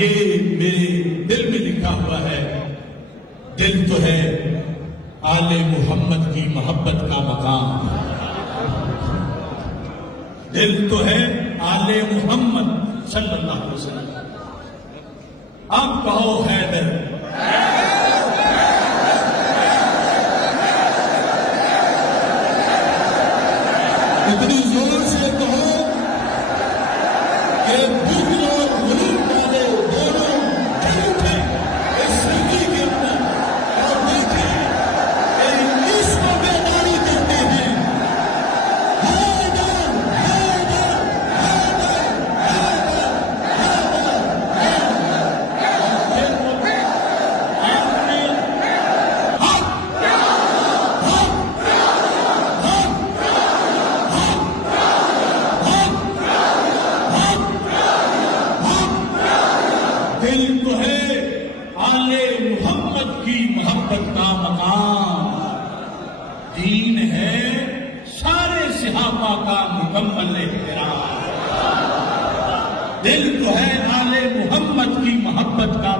ये मेरे दिल में लिखा हुआ है, दिल तो है आले मोहम्मद की मोहब्बत का मकाम, दिल तो है आले मोहम्मद सल्लल्लाहु अलैहि वसल्लम। आप कहो हैदर, इतनी जोर से कहो कि दुख और गुरूर वाले दोनों जल उठे इस जिंदगी के अंदर और देखें कि इसको बेदारी देते हैं। हैदर, हैदर, हैदर, हैदर, हैदर, आपने दिल तो है आले मोहम्मद की मोहब्बत का मकाम, दीन है सारे सहाबा का मुकम्मल एहतराम। दिल तो है आले मोहम्मद की मोहब्बत का